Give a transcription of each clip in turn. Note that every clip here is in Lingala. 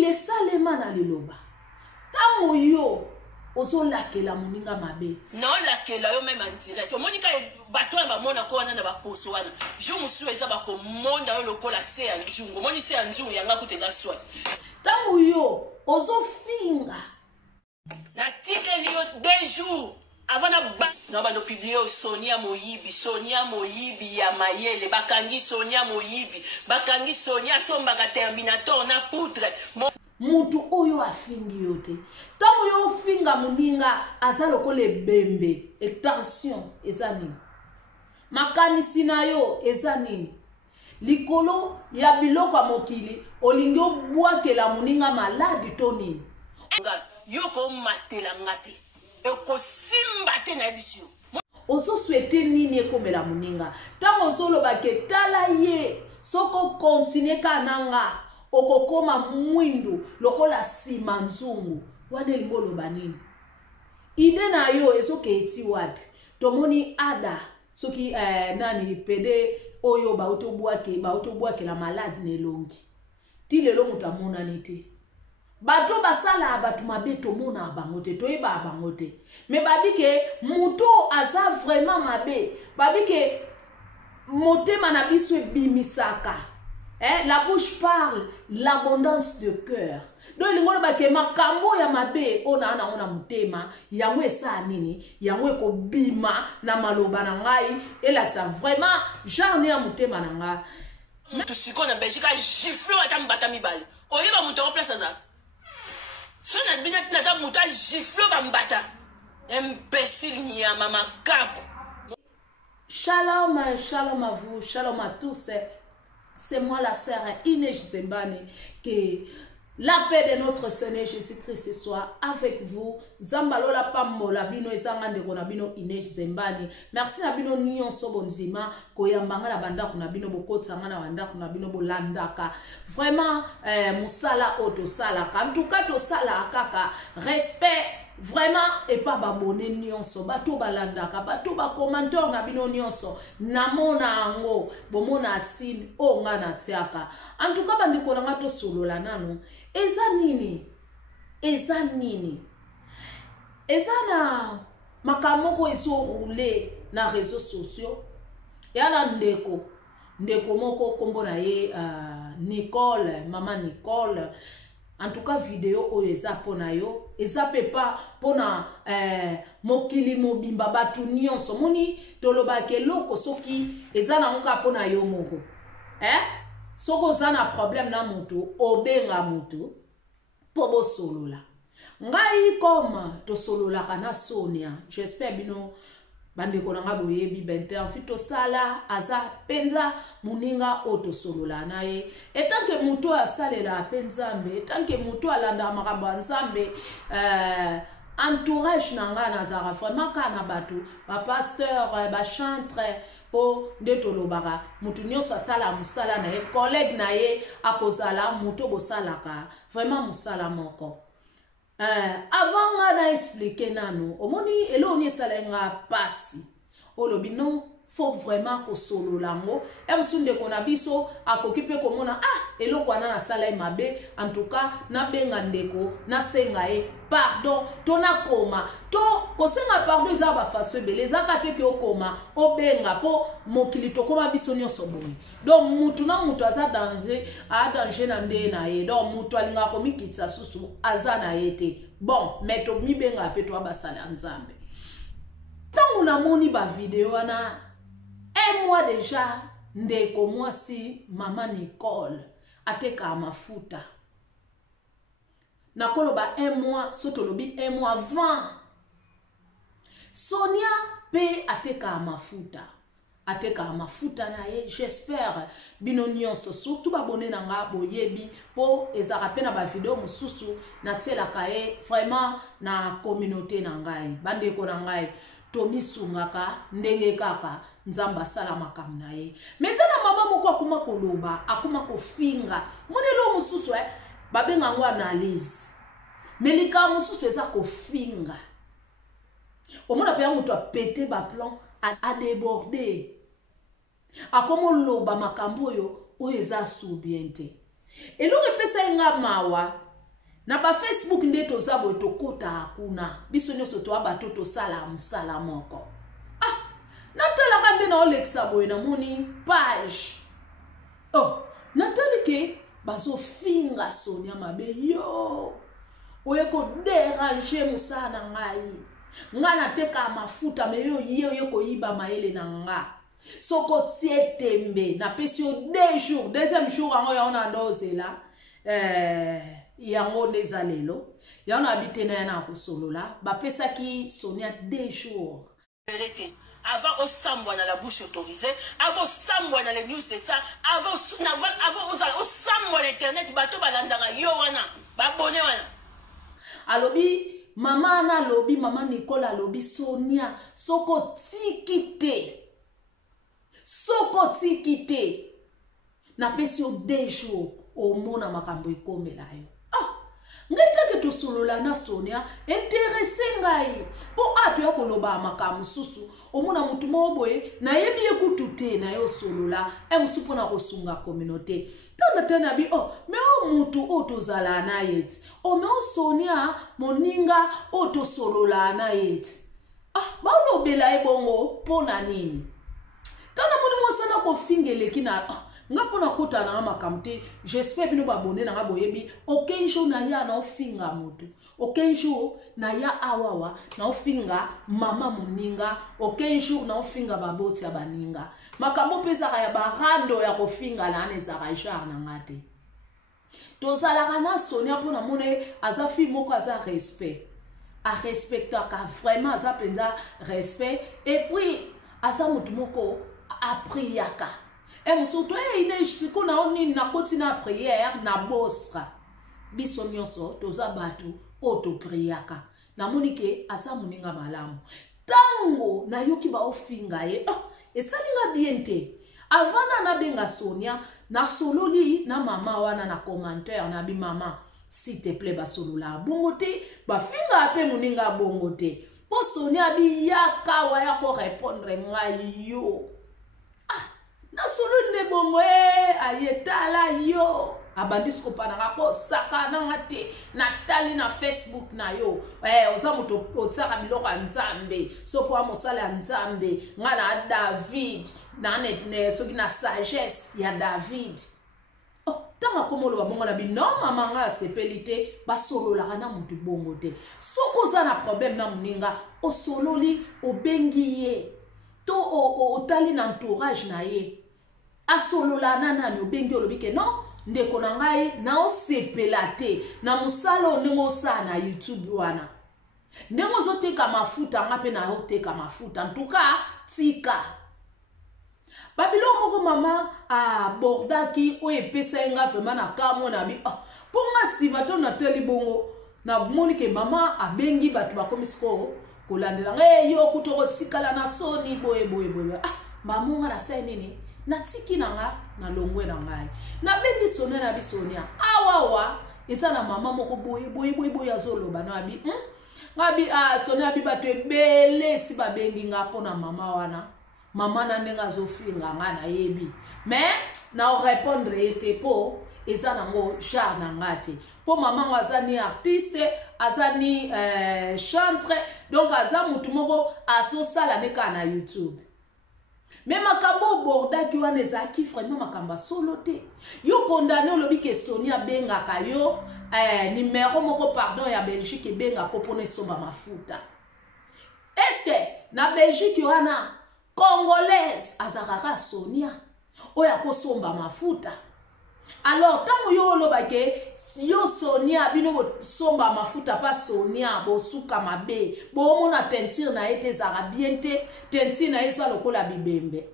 mokili esalema na liloba tango yo ozolakela moninga mabe na olakela yo même en direct omonika bato ya bamona ko wana na baposo wana jo mosusu eza bakomonda yo lokola se ya njungu omoni se ya njungu yanga kuta eza swai tango yo ozofinga natikeli yo 2 jours avant na bando publier Sonia Moyibi ya mayele bakangi Sonia Moyibi bakangi Sonia sombaka terminator na poutre mutu oyo afingi yo te tango yo finga moninga aza lokola ebembe attention eza nini makanisi na yo eza nini likolo ya biloko ya mokili olingi obwakela moninga maladi to nini yo komatela ngate ekosimba te na bisio ozo souhaiter nini ekomela moninga tango ozoloba ke tala ye soko continue kananga okokoma mwindu lokola sima nzungu wane limoloba nini ide na yo ezoke eti wapi tomoni ada soki nani pede oyo bautobwake la malade nelongi ti lelo mutu amonani te bato basala bato mabe tomona bango te toyeba bango te me babike mutu aza vraiment mabe babike motema na biso ebimisaka la bouche parle l'abondance de cœur donc lingolo bake makambo ya mabe ona na motema yango esa nini yango ekobima na maloba na ngai elakisa vraiment genre ya motema na nga mutu siko na Belgique gifle ata mbata mibale oyeba mutu ko place aza so na bina tina ta mutu gifle ba mbata imbécile ni ya mama kako. Shalom à vous, shalom à tous. C'est moi la sœur Inès Zembani. Que la paix de notre Seigneur Jésus-Christ soit avec vous. Zambalola pamola bino ezangande kona bino Inès Zembani. Merci na bino nion sobonzima koyambanga la banda kuna bino bokotanga na banda kuna bino bolandaka. Vraiment musala oto sala. En tout cas to sala kaka respect. Vraiment et pas babone nyonso bato balandaka bato ba commentaire na bino nyonso namona ango bomona asine o nga na tiaka en tout cas bandiko na ngato solola nano eza nini eza na makamoko ezo rouler na réseaux sociaux yana ndeko moko kombo na ye Nicole mama Nicole. En tout cas, vidéo oyo eza pona yo, eza pepa pona mokili mobimba batu nyonso. Moni toloba ke loko soki eza na nka pona yo moko. Soko zana problème na mutu, obenga mutu pobo solola. Ngai comme to solola kana Sonia, j'espère bino bandeko na nga boyebi benter fito sala aza penza muninga oto solola naye etanke muto asalela penzambe etanke muto alanda makambo nzambe entourage nanga nazara vraiment kana batu ba pasteur ba chantre po ndeto lobaka mutu nyonso asala musala na ye collègue na ye akozala muto bosalaka vraiment musala moko. Avant nga expliquer nano omoni elo ni salenga pasi olobi non faut vraiment ko solo lango emsunde kona biso akokipe komona elo kwana na sala mabe en tout cas na benga ndeko na senga e pardon tona koma to kosenga pardon za ba faso bele za kate ke okoma obenga po mokili to koma biso nyonso boni donc mutu na mutu aza danger na nde na ye donc mutu alinga ko mikitsa susu aza na yete bon meto mi benga pe to abasala nzambe tango na moni ba video wana un mois déjà ndeko mwasi mama Nicole ateka mafuta nakoloba un mois soto lobi un mois avant Sonia pe ateka mafuta na ye j'espère bino nyonso surtout babone na nga boyebi po ezaka pe na ba video mususu na tiela kae vraiment na communauté na ngai bandeko na ngai tomi sungaka ndenge kaka nzamba sala makamu na ye meza na mama moko akuma koloba akuma kofinga monelo mususu babenga ngo analyse melika mususu eza kofinga omona pe mutu apete ba plan a déborder akomo loba makambo oyo eza soubiente elo repesa nga mawa na ba Facebook nde toza boye tokota hakuna biso nyonso toa bato tosala mosala moko natalaka nde na olekisa boye namoni page natali ke bazofinga Sonia mabe yo oye kodéranger mosala na ngai nga nateka mafuta me yo koyiba mayele na nga soko tie tembe na pesi yo 2 jours deuxième jour ango ya ona ndozela yango neza lelo ya na habite na yana kosolola bapesaki Sonia 2 jours avant au sambwa na la bouche autorisée, avant sambwa na les news de ça, avant au sambwa l'internet, bato balandara yo wana, babone wana. Alobi, mama na lobi, mama Nicole alobi Sonia, soko tikite, na pesi yo 2 jours, au mona makambo ikomela yo. Ngeta ke to solola na Sonia, intéressé ngai, po atu ya koloba makamu susu, omona mutu moboye na yebi ekutute na yo solola emusupo na kosunga communauté tana bi me mutu otozala na yet me Sonia moninga otosolola na yet balobela ebongo pona nini tana moni mosana ko fingeleki na nga pona kota na makamte j'espère bino babone na boyebi aucun jour na ya na ofinga mutu aucun jour na ya awawa na ofinga mama moninga aucun jour na ofinga baboti ya baninga makambo pesa ya barando ya kofinga na nezaka jar na ngate tozalaka na Sonia pona mone azafi moko aza respect a respectaka vraiment aza penza respect et puis aza mutu moko apriaka musuto ine siku na oni na koti na prière na bostra biso nyonso toza batu oto priaka na monike asa muninga malamu tango na yoki ba ofinga ye esalinga biente avana na benga Sonia na sololi na mama wana na commentaire na bi mama s'il te plaît ba solola bongote ba finga ape muninga bongote po Sonia bi yaka wa ya ko répondre ngai yo na solo ne bongo ayetala yo abandisco panaka ko saka na ngate natali na Facebook na yo oza muto otsaka biloko nzambe so po amosala nzambe ngana David na net soki na sagesse ya David tanga komolo babongo na bino mama nga sepelite basolola na mutu bongo te soko za na problème na muninga osololi obengiye to otali na entourage na ye asolola nana no bengi olobike no ndeko na ngai na osepela te na musalo ndenge sa na YouTube wana ndenge ozoteka mafuta ngape na oteka mafuta ntuka tika babilo moko mama bordaki o epesa nga vraiment na kamo na bi ponga sivato na teli bongo na monike mama abengi batu bakomisiko kolandela yo kutoko tikala na soni boye mamunga na sai nini na tiki nanga na longwe na ngai na bengi Sonia na bisonia awawa eza na mama moko boye azoloba na bi ngabi Sonia bi bato ebele si babengi nga pona mama wana mama na ndenga zofinga nga na yebi mais na o répondre ete po eza nango jar na ngati po mama ngo azani artiste azani chantre donc aza mutu moko asosala neka na YouTube mais makambo bordaki wana ezaki vraiment makamba solo te yo condamné olobi ke Sonia bengaka yo numéro moko pardon ya Belgique benga ko pona somba mafuta est-ce que na Belgique wana congolaise azakaka Sonia oya ko somba mafuta alors tango yo lobake yo Sonia bino somba mafuta pa Sonia bo suka mabe bo mona teinture na ete zara bien te teinture na ezo lokola bibembe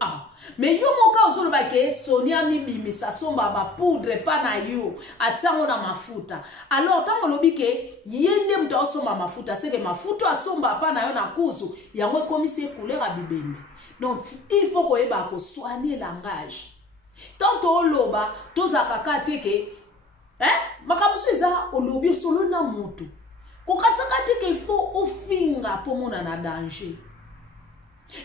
mais yo moka ozo lobake Sonia mi bimisa somba ba poudre pa na yo atsango na mafuta alors tango lobike yende mta osomba mafuta c'est que mafuta asomba pa na yo na kuzu yango komisi couleur a bibembe donc il faut ko eba ko soigner langage tanto oloba tozaka kateke makamusu eza olobi solo na moto kokataka teke il faut ofinga po mona na danger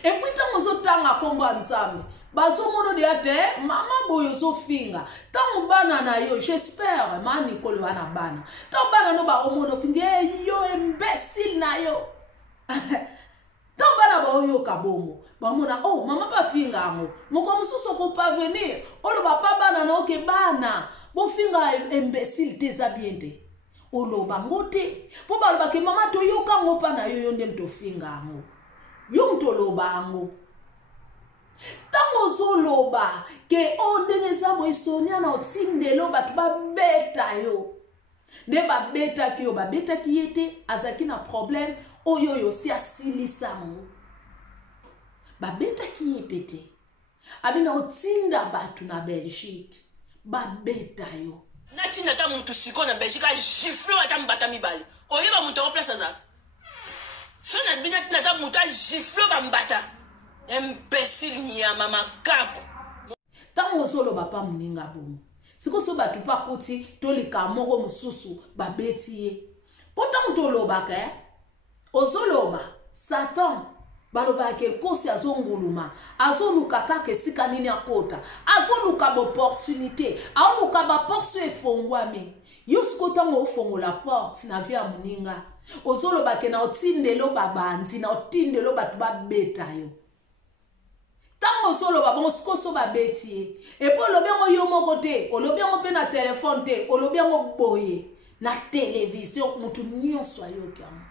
et puis tango zotanga komba nzambe bazo mono de ate mama boyo zo finga tango bana na yo j'espère mani kolo wana bana tango bana no ba omono finga yo imbécile na yo tango bana ba yo kabongo ba mona oh mama pa finga ngo moko mususu ko pas venir olo ba pa bana no ke bana bo finga imbécile déshabiente olo ba ngote po ba ba ke mama to yo ka ngo pa na yo ndem to finga ngo yo mto lo ba ngo tango zoloba ke ondenge za Estonia na otindelo batu ba beta yo ne ba beta ki yo ba beta ki yete azaki na problème oyo yo si asilisa mo ba beta ki yepete abina otinda batu na Belgique ba beta yo natinda ta muntu siko na Belgique a giflo ata mbata mibali oyeba muntu ko place za so na bina tinda ta muntu a giflo ba mbata imbécile nyama makako tango zoloba pa muninga bomo siko so batu pa kuti tolika moko mususu babeti ye potango toloba ke ozoloba Satan baloba ke kosi azonguluma azoluka kake sika nini akota azoluka opportunité aoluka ba porte efongwami yusko tango ofongola porte na via muninga ozoloba ke na otindelo babandi na otindelo batu babeta yo tango solo ba bon skoso ba beti et pour lo bien yo moko te o lo bien pe na téléphone te o lo bien boye na télévision mutu nyonso ayo kyamo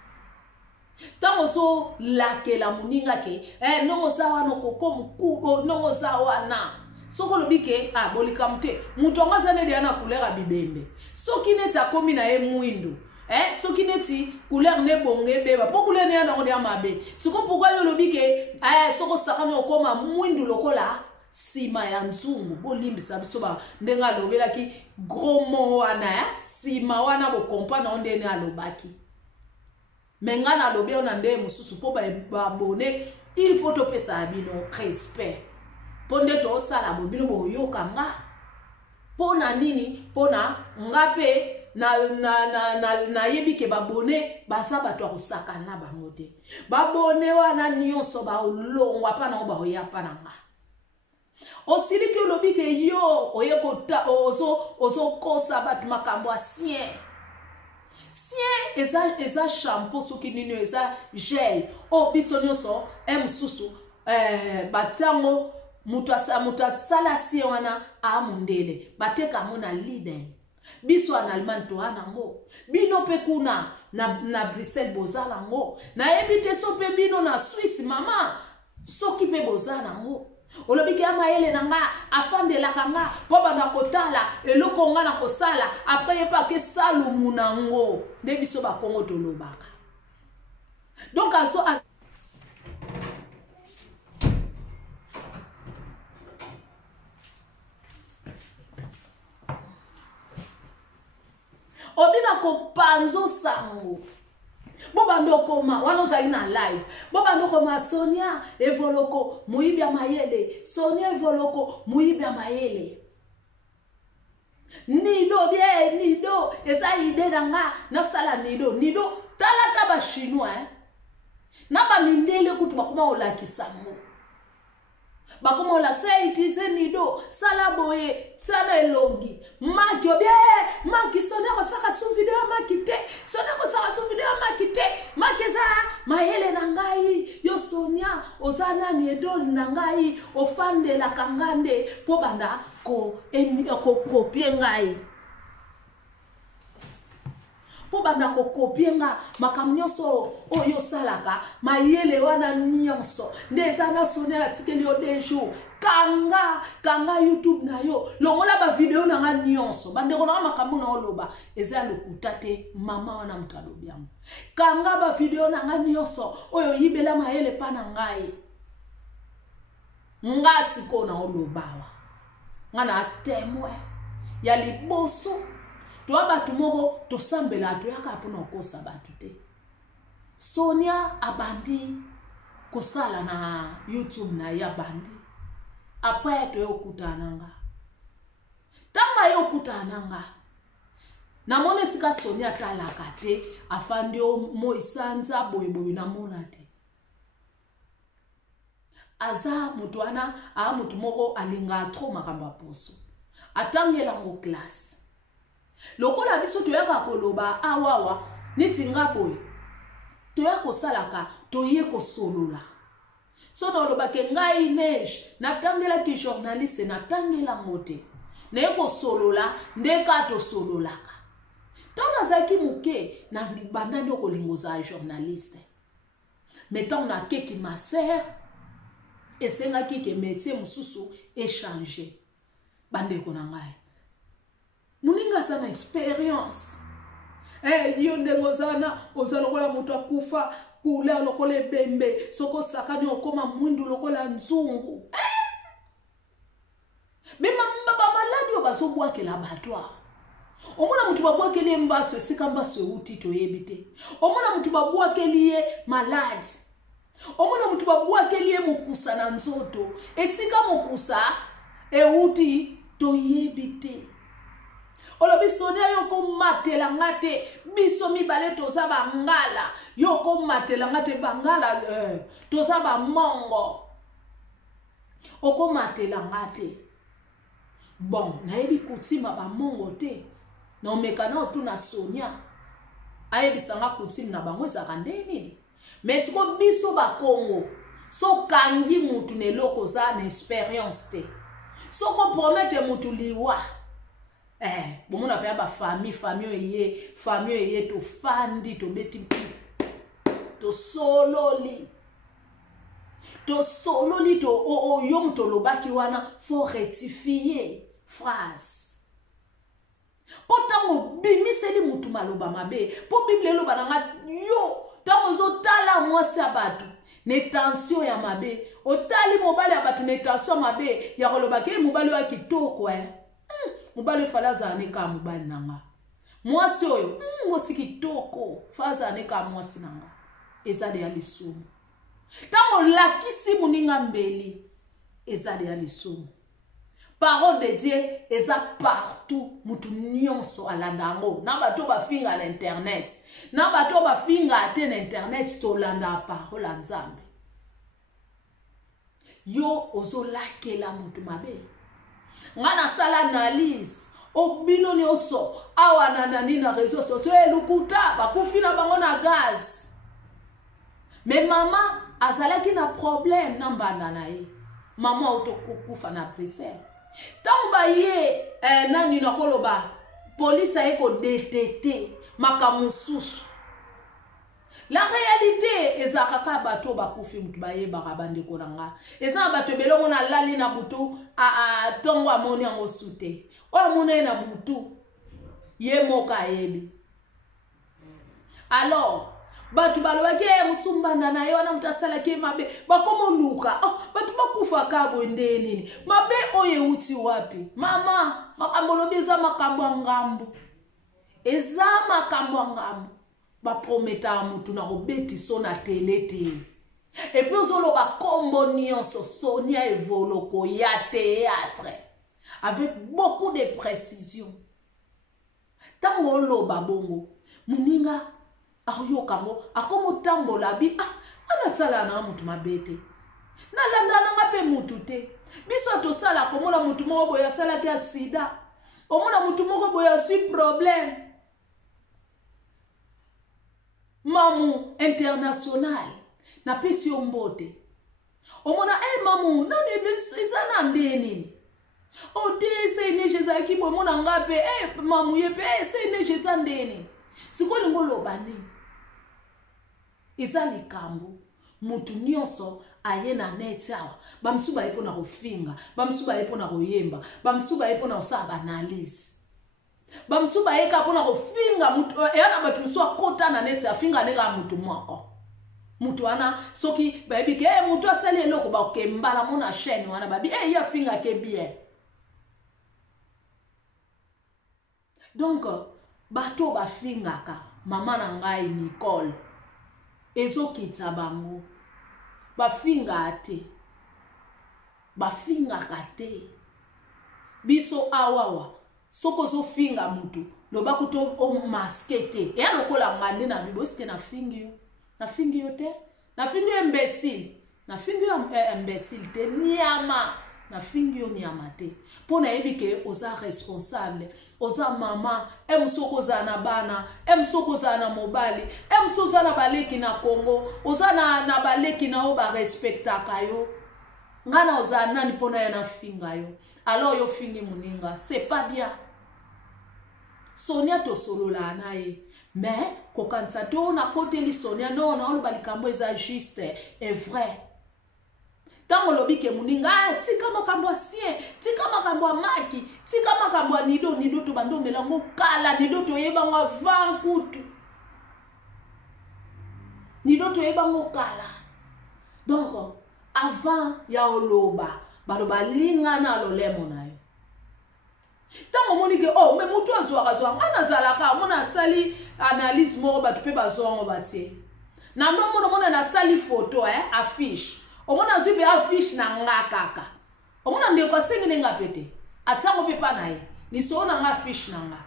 tango so la ke la muninga ke no sawa no koko mkubo no sawa na soko lo bike bolikamte mutu ngazane dia na couleur bibembe soki neta komi na mwindu soki neti couleur ne bonge beba po couleur ne na ngodi amabe siko pourquoi yo lobi ke soko sakana okoma mwindu lokola sima ya nzungu bolimbisa biso ba ndenga lobela ki gros mot wana sima wana bo comprendre ndene alobaki menga na lobi ona nde mususu po ba abonné il faut to pesa bino respect ponde to sala bo bino bo yoka nga pona nini pona ngape na yebi ke babone basa bato akosaka na bango te babone wana nyonso ba olongwa pa na ba oya pa na nga osili ke lobi ke yo oyekota ozo kosa bat makambo asien eza shampoo soki nini eza gel o biso nyonso mususu batiango mutu asala sie wana amundele bateka mo na Lidl biso en Allemagne to anango bino pe kuna na Bruxelles bozala ngo na ebite so pe bino na Suisse mama soki pe bozala ngo olobi ke amayele nanga afandela kanga po bana kotala eloko nga na kosala après pa ke salu munango de biso ba Kongo tolobaka donc azo obina ko panzo sango bobando koma wana ozali na live bobando koma Sonia evoloko muibi amayele Sonia evoloko muibi amayele nido eza ide nanga na sala nido tala taba chinois na ba mindele kutu bakoma olakisa mo bakoma olakisa itize nido sala boye sala elongi maki obie maki Sonia ko saka su video maki te Sonia ko saka su video maki te maki za mayele na ngai yo Sonia ozana ni edol na ngai ofandela kangande po banda ko kopie ngai po banda ko kopie nga makamnyoso oyo salaka mayele wana nyonso ndeza na Sonia article yo dejo kanga YouTube na yo longola ba video na nga nyonso bandeko na makambo na oloba eza lokuta te mama wana mutalobiamo kanga ba video na nga nyonso oyo yibela mayele pa na ngai ngasi ko na olobawa ngana temwe ya liboso to abatu moko to sambela to yaka pona kosa batu te Sonia abandi kosala na YouTube na ya bandi après to yokutananga tanga yokutananga na mone sika Sonia talaka te afandi mo isanza boyeboy na mona te aza mutu wana a mutu moko alinga trop makamba poso atangela ngo classe lokola biso toyaka koloba awawa nitinga boy toyako salaka toye ko solola so no loba ke ngai neige natangela ki journaliste natangela ngote na yeko solola ndeka to sololaka tona zaki muke na banda ndoko lingoza journaliste mettons na keki ma sœur esenga ki métier mususu échanger bande ko na ngai muninga sana experience yo ndengozana ozalokola mutu akufa kula lokola bembe soko sakani okoma mwindu lokola nzungu mema mbaba maladi obazobwakela batwa omona mutu babwakeli mbaso esika mbaso euti toyebite omona mutu babwakeli ye maladi omona mutu babwakeli ye mukusa na nzoto esika mukusa euti toyebite olobi sonia yoko matela ngate biso mibale toza bangala yoko matela ngate bangala toza ba mongo oko matela ngate bon nayebi kutima ba mongo te na omekana otuna Sonia ayebisanga kutima na bango ezaka ndeni mais siko biso ba Congo so kangi mutu neloko za na experience te soko promete mutu liwa bomona pe ba famille eye to fandi to beti to sololi to yom to lobaki wana faut rectifier phrase potango bimiseli mutu maloba mabe po bible loba nanga yo tango zo tala mwasi abatu ne tension ya mabe otali mobali abatu ne tension mabe ya koloba ke mobali wa kitoko mobali falaza aneka mobali nanga mwasi oyo ngosi kitoko faza aneka mwasi nanga ezali ya lisumu tango lakisi muninga mbeli ezali ya lisumu parole de Dieu eza partout mutu nyonso alandango na bato bafinga na internet na bato bafinga ate na internet tolanda parole ya Nzambe yo ozolakela mutu mabe ngana sala analyse obino nyonso awa nanani na réseaux sociaux elukuta bakufina bango na gaz mais mama azalaki na problème na mbanda na ye mama otokufa na prison tango ba ye nani na koloba police ayeko détecter makamususu la réalité ezakaka bato bakufi mutu baye bakabande konanga eza bato belongo na lali na butu a tongo amoni yango sute o amone na butu ye moka yebi alors batu balobaki musumbanda na yo na mutasala ke mabe bakomo luka batu bakufa kabo ndenini mabe oye uti wapi mama makambolobeza makambo ngambu eza makambo ngambu ba prometa mutu na robeti so na telete et puis ozolo ba kombo nyonso Sonia Evoloko ya théâtre avec beaucoup de précision tango lo babongo muninga ayokango akomo tambola bi ana sala na mutu mabete na landa na ngape mutu te biso to sala komona mutu moko boya sala ki accident omona mutu moko boya si problème mamu international na pesi ombote omona mamu nani izana ndeni o de se ne jeza ki bo mona ngape mamu yepe se ne jeza ndeni sikoli ngolo bani izali kambo mutu nyonso aye na net awa bamsuba yepo na kofinga bamsuba yepo na koyemba bamsuba yepo na osaba analyse bamsuba yeka pona kofinga mutu yana batu musu akota na net afinga nega mutu mwako mutu ana soki baby ke mutu asali eloko ba kembala mona chaîne wana babi ya finga ke bien donc bato bafinga ka mama na ngai Nicole ezokita bango bafinga ate bafinga kate biso awawa soko zo finga mutu loba kuto o maskete lokola ngande na bibo sike na fingi yo te na fingi yo imbécile na fingi yo imbécile te niama na fingi yo niama te po na yebi ke oza responsable oza mama emsoko oza na bana emsoko oza na mobali emsoko oza na baleki na Congo oza na baleki na o ba respectaka yo ngana oza nani pona ya na finga yo alors yo fingi muninga c'est pas bien Sonia to solola na ye mais kokanisa to na koteli Sonia non na oloba likambo eza juste est vrai tango lobi ke muninga tika makambo asie tika makambo amaki tika makambo nido to bando melango kala nido to yeba nga vankutu nido to yeba ngo kala donc avant ya oloba baloba linga na lolemo na yo tango monike oh me mutu azwa ngana zalaka mona sali analyse mo ba tupe bazongo batie na ndo mona na sali photo affiche omona zube affiche na ngakaka omona ndeko sengene ngapete atango pepa naye ni so na affiche na nga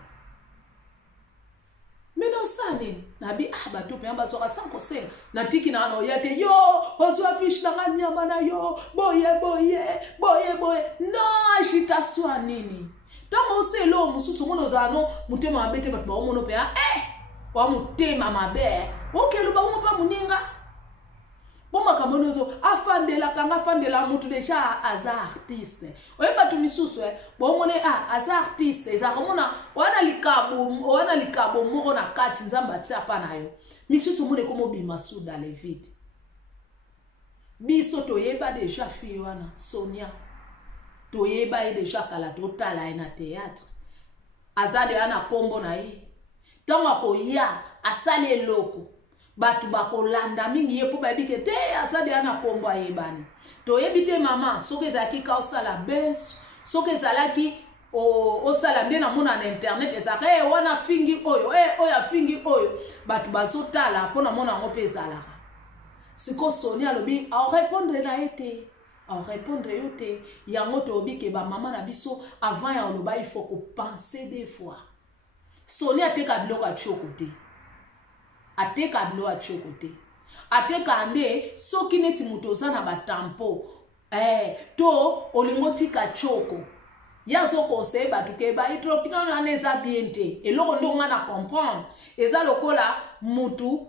mena usani nabi bato pe amba soka sanko senga na tiki na no yate yo ozo affiche na nga nyama na yo boye no agitation nini tango oselo mususu mono zano mutema abete bato ba omono pe wa mutema mabe okelo ba mo pa muninga Boma kamonozo afandela kanga afandela mutu deja aza artiste. Oyeba tu misusu bomone aza artiste eza komona wana likabo moko na kati nzamba tsa pa nayo. Misusu mone komo bima suda le vide. Biso toyeba deja fille wana Sonia. Toyeba e deja kala totala na théâtre. Azade ana kombo na ye. Tonga ko ya asali eloko. Batu bakolanda mingi ye po babike te azade ana kombo ayebani to yebite mama soke zaki ka osala bes soke zalaki osala ndena mona na internet ezaka wana fingi oyo oya fingi oyo batu bazotala pona mona ngo pezalaka siko Sonia lobi a répondre na ete a répondre yote yango to bike ba mama na biso avant ya oloba il faut ko penser des fois Sonia teka biloko a chokote ateka blo a chokote ateka ande soki neti mutoza na batampo to olingotika choko yazo conseil batuke ba itrokina na neza biente eloko ndonga na comprendre eza lokola mutu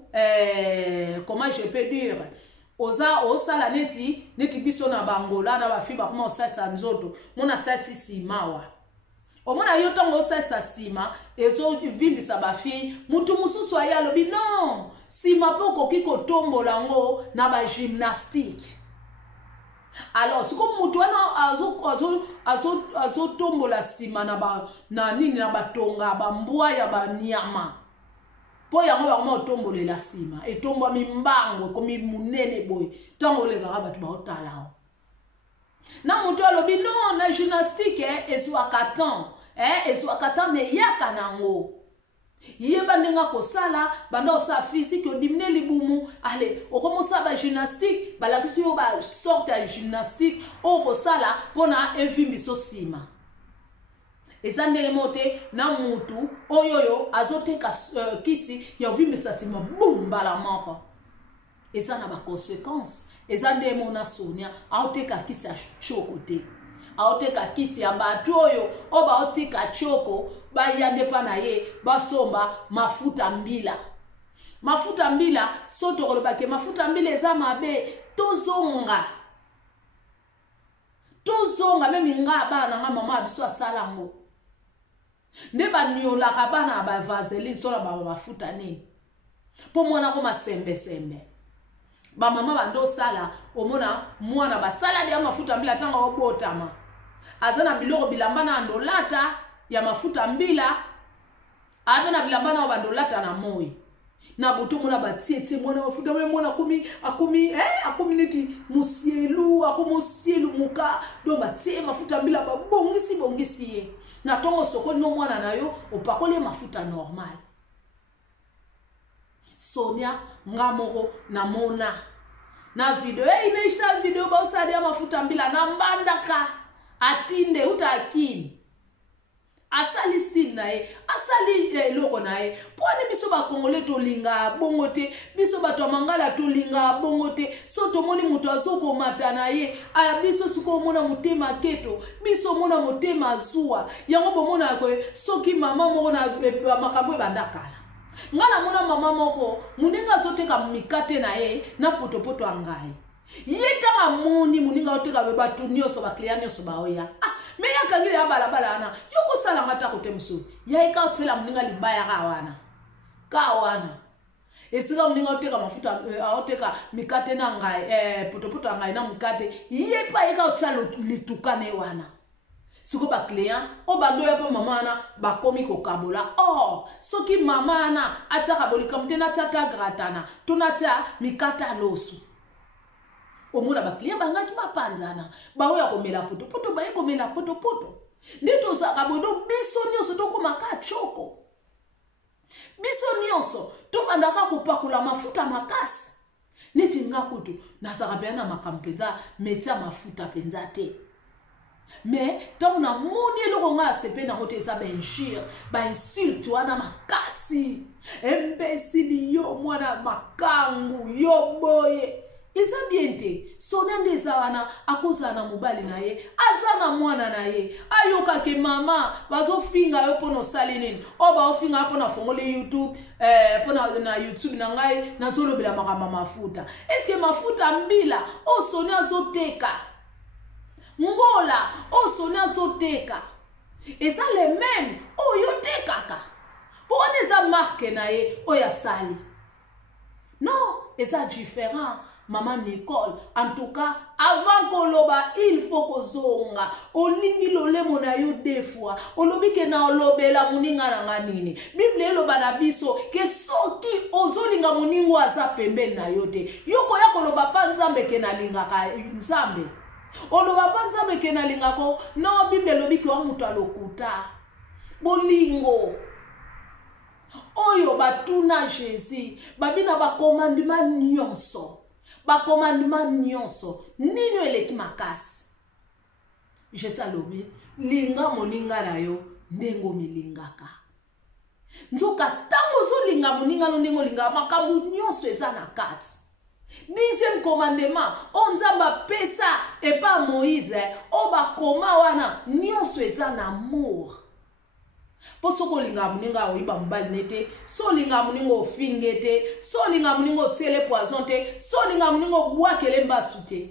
comment je peux dire oza osala neti biso na bangola na bafiba kuma osasa nzoto mona sasi simawa omona yo tongo osasa sima ezo vimbisa bafi mutu mususu aya lobi non sima poko kiko tombola ngo na ba gymnastique alors siko mutu wana azo tombola sima na nini na batonga bambwa ya banyama po yango ba mo tombolela sima etomba mimbango komi munene boy tongo le ga batu ba otala na mutu alobi non na gymnastique ezwakatan ezwakatan me yaka nango yeba ndenga kosala banda osa physique odimne libumu ale okomosa ba gymnastique balakisi yo ba sorte ya gymnastique okosala pona evimbiso sima ezande emote na mutu oyoyo azoteka kisi ya ovimbisa sima bumbala moko ezana ba conséquences ezande mona Sonia aoteka kisi ya chokote aoteka kisi ya batu oyo oba otika choko bayande pa na ye basomba mafuta mbila soto kolobake mafuta mbila eza mabe tozonga memi nga bana nga mama biso asala ngo nde baniolaka bana ba vaseline sola ba mafuta nini po mwana ko masembe ba mama bando sala omona mwana basala ya mafuta mbila tanga obotama azana biloko bilambana andolata ya mafuta mbila abena bilambana obandolata na moyi na buto mona batiete mwana mafuta mwana akumi neti musielu akomosielu muka do batie mafuta mbila bongisi ye na tongo sokoli no mwana nayo opakole mafuta normal Sonia ngamoko na mona na video inaisha video ba usadi ya mafuta mbila na mbandaka atinde utakini asali style na ye asali eloko na ye poni biso bakongole tolinga bongo te biso bato mangala tolinga bongo te so tomoni moto azokomata na ye aya biso siko mona motema keto biso mona motema zuwa yango bomona ko soki mama moko na makambo ebandakala ngana mona mama moko muninga azoteka mikate na ye na potopoto angai yeta amoni muninga oteka bato nyonso ba client nyonso baoya me yakangile ya balabala ana yoko sala ngata kote mso ya ikautela muninga libaya kawana esika muninga oteka mafuta oteka mikate na ngai potopoto ngai na mikate yepa ikautela litukane wana siko ba client o bando ya pa mama na bakomi ko kabola soki mama na ataka bolika mtena tata gratana tunata mikata losu omona ba client bangaki mapanzana baoya komela poto baye komela poto ndito saka bodo biso nyonso tokomaka choko biso nyonso to bandaka kopakula mafuta makasi neti ngakutu nasaka pe na makampenza metia mafuta penza te mais tant na moni eloko nga sepe na kote eza benjir ba insulte wana makasi imbécile yo mwana makangu yo boye eza bien te sona ndeza wana akoza na mobali na ye aza na mwana na ye ayoka ke mama bazofinga yo pono sali nini baofinga pono fongole YouTube pono na YouTube na ngai nazolobela makamba mafuta eske mafuta mbila sona azoteka ngola sona azoteka eza le même yotekaka pona eza marque na ye oya sali non eza différent. Maman Nicole, en tout cas, avant koloba, il faut kozonga. Olingi lole mona yo deux fois. Olobi ke na olobela muninga na nganini. Bible loba na biso ke soki ozolinga muningo aza pembeni na yo te. Yoko ya koloba pa nzambe ke na linga ka nzambe. Oloba pa nzambe ke na linga ko no Bible lobi ke wa mutu alokuta. Bolingo. Oyo batuna Jésus, babina ba commandement nyonso. Ba commandement nyonso nino eleki makasi jeta lobi linga moninga na yo ndengo milingaka nzoka tango zo linga moninga no ndengo linga makambu nyonso eza na kati. Deuxième commandement onzamba pesa epa Moïse ba koma wana nyonso eza na amour. Posoko linga muninga oyiba mbali nete, so linga muninga ofingete, so linga muninga otiele poison te, so linga muninga obwakele mbasu te.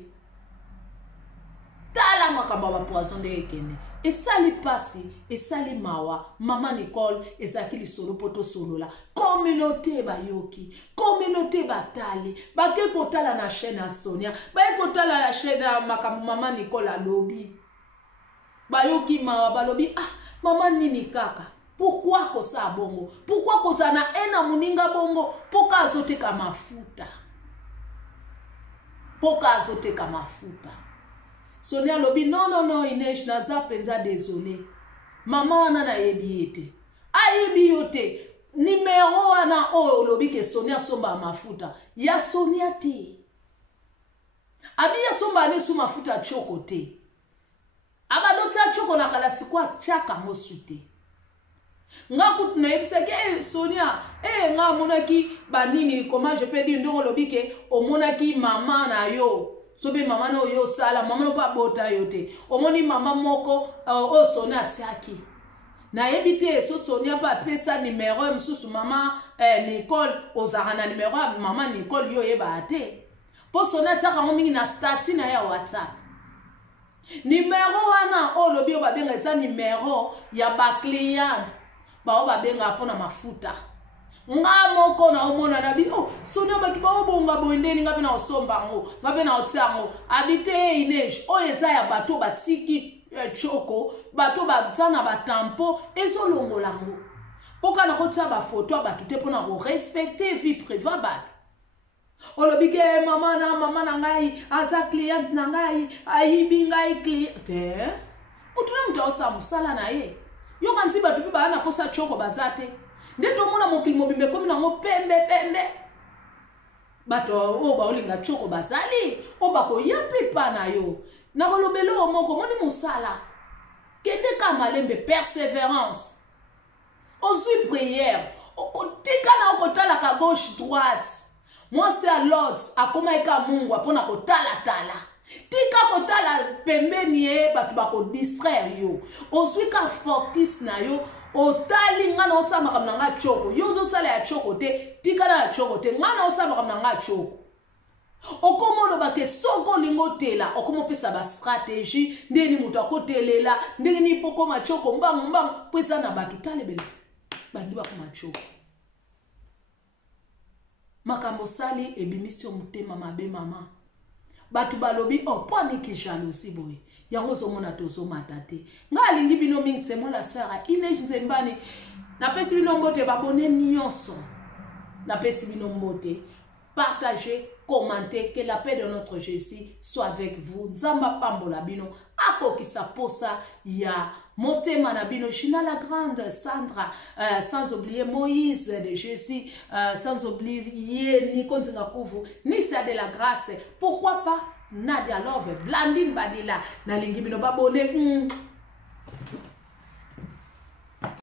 Tala makamba ba poison de ekene. Esali pasi, esali mawa, Mama Nicole, esakili solo poto solo la. Communauté bayoki, communauté batali, bake kotala na chaîne à Sonia, bake kotala la chaîne à Mama Nicole a lobby. Bayoki mawa balobi, Mama nini kaka. Pourquoi kosa bongo? Pourquoi kosa na ena muninga bongo? Poka azoteka mafuta. Poka azoteka mafuta. Sonia lobi non Inej naza penza désolé. Mama wana na yebiete. Ayebi yote. Numéro wana lobi ke Sonia somba mafuta. Ya Sonia te. Abi ya somba ne su mafuta choko te. Aba dota choko na kala sikwa chaka mosuite. Nga kutu na yebisa ke Sonia nga monaki banini comment je peux dire ndongo lobike omonaki mama na yo sobe mama no yo sala mama no pa bota yote omoni mama moko Sonia tiaki na yebite Sonia pa pesa numéro msusu mama Nicole ozara na numéro mama Nicole yo yeba ate po Sonia tiaka mingi na statut na ya WhatsApp. Numéro wana lobi babenga eza numéro ya ba client babenga pona mafuta nga moko na omona na bi Sonia baki bonga boendeni ngabe na osomba ngo ngabe na otiango habite Inej eza ya bato batiki choko bato bazana batampo ezolongola ngo poka na kotia ba photo bato te pona ko respecter vie privée bato. Olobike mama na ngai aza client na ngai ayibi ngai client mutuna mtaosa musala na ye yo kanzi batu pe bana posa choko bazate ndeto mona mokili mobimbe komi na ngo pembe bato baolinga choko bazali bako yape pa na yo na kolobelo moko moni musala kende ka malembe persévérance ozwi prière okotika na okotala ka gauche droite moi c'est à l'autre akoma eka mungu apona kotala tala tika kotala pembeni ye batu bako distraire yo ozwi ka focus na yo otali ngana osama kamna nga choko yo zo sala ya choko te tika na ya choko te ngana osama kamna nga choko okomolo bake soko lingotela okomopesa ba stratégie ndeni mutu akotelela ndeni poko machoko mbang pesa na batu talebele bandi bako machoko makambo sali ebimisi omutema mabe mama batu balobi oponi ki jalousie boy yango zomona tozo matate nga alingi bino mingi c'est moi la sœur Inej Nzembani na pesi bino mbote babone nyonso na pesi bino mbote partagez, commentez, que la paix de notre Jésus soit avec vous. Nzamba pambola bino, ako ki sa posa ya motema na bino, China la grande, Sandra, sans oublier Moïse de Jésus, sans oublier Nico Nzingakuvu, Nissa de la grâce, pourquoi pas Nadia Love, Blandine Badila, na lingi bino babone,